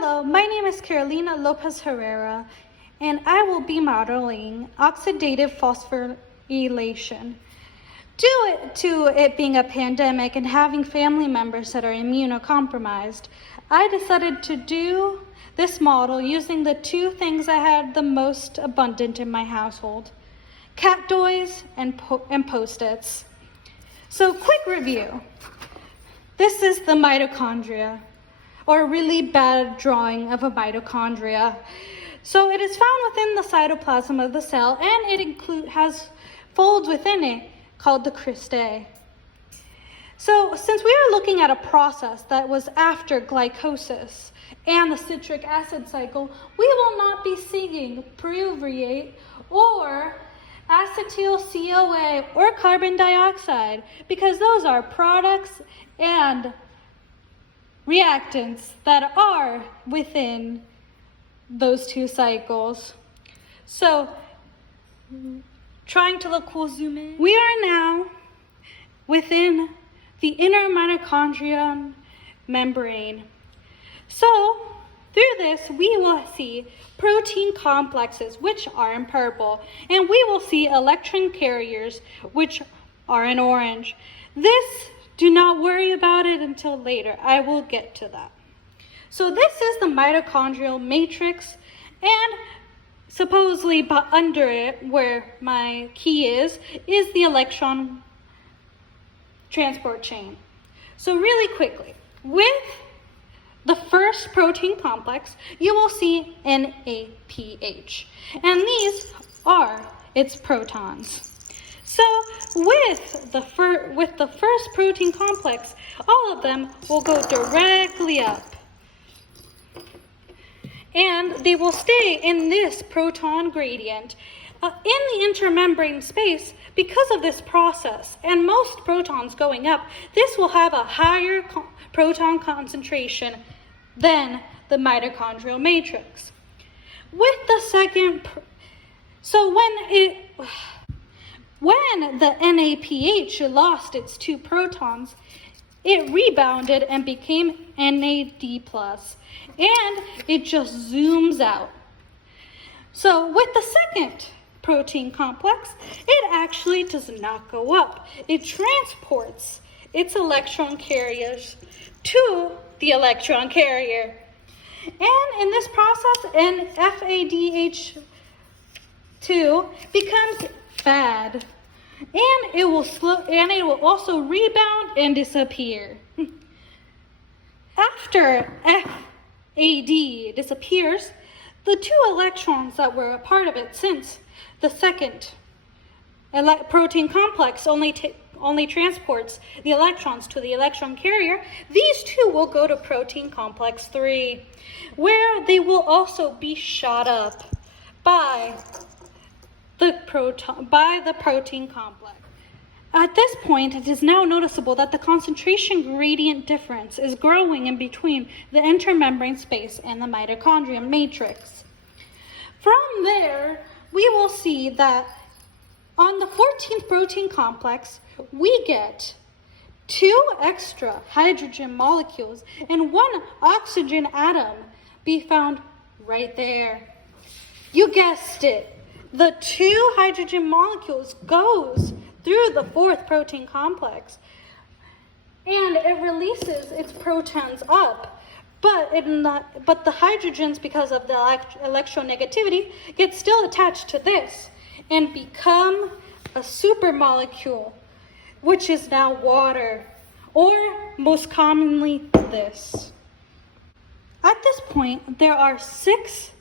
Hello, my name is Carolina Lopez Herrera, and I will be modeling oxidative phosphorylation. Due to it being a pandemic and having family members that are immunocompromised, I decided to do this model using the two things I had the most abundant in my household: cat toys and Post-its. So, quick review. This is the mitochondria, or a really bad drawing of a mitochondria. So it is found within the cytoplasm of the cell, and it has folds within it called the cristae. So since we are looking at a process that was after glycosis and the citric acid cycle, we will not be seeing pyruvate or acetyl CoA or carbon dioxide, because those are products and reactants that are within those two cycles. So, trying to look cool, zoom in. We are now within the inner mitochondrial membrane. So, through this, we will see protein complexes, which are in purple, and we will see electron carriers, which are in orange. Do not worry about it until later. I will get to that. So this is the mitochondrial matrix, and supposedly under it, where my key is the electron transport chain. So really quickly, with the first protein complex, you will see NAPH, and these are its protons. So with the first protein complex, all of them will go directly up, and they will stay in this proton gradient in the intermembrane space because of this process. And most protons going up, this will have a higher proton concentration than the mitochondrial matrix. With the second, when the NAPH lost its two protons, it rebounded and became NAD+, and it just zooms out. So with the second protein complex, it actually does not go up. It transports its electron carriers to the electron carrier. And in this process, FADH2 becomes bad, and it will also rebound and disappear. After FAD disappears, the two electrons that were a part of it, since the second protein complex only transports the electrons to the electron carrier, these two will go to protein complex 3, where they will also be shot up by the protein complex. At this point, it is now noticeable that the concentration gradient difference is growing in between the intermembrane space and the mitochondrial matrix. From there, we will see that on the 14th protein complex, we get 2 extra hydrogen molecules and 1 oxygen atom be found right there. You guessed it. The 2 hydrogen molecules goes through the 4th protein complex, and it releases its protons up, but the hydrogens, because of the electronegativity, get still attached to this and become a supermolecule, which is now water, or most commonly this. At this point, there are 6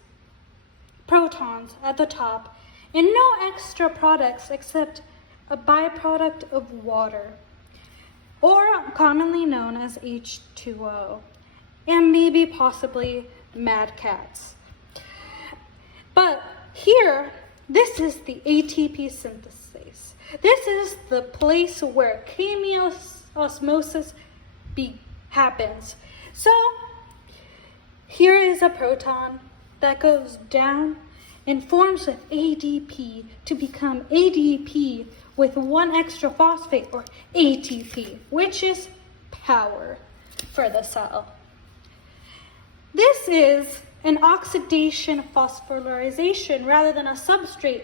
protons at the top, and no extra products except a byproduct of water, or commonly known as H2O, and maybe possibly mad cats. But here, this is the ATP synthesis. This is the place where chemiosmosis happens. So here is a proton that goes down and forms with ADP to become ADP with 1 extra phosphate, or ATP, which is power for the cell. This This is an oxidation phosphorylation rather than a substrate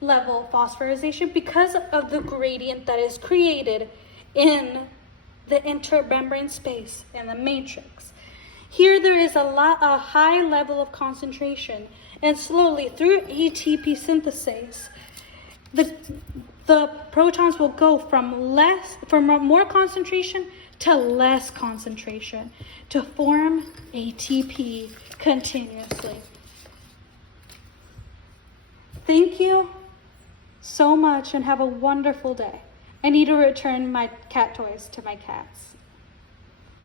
level phosphorylation because of the gradient that is created in the intermembrane space in the matrix. Here there is a high level of concentration, and slowly through ATP synthase, the protons will go from more concentration to less concentration to form ATP continuously. Thank you so much and have a wonderful day. I need to return my cat toys to my cats.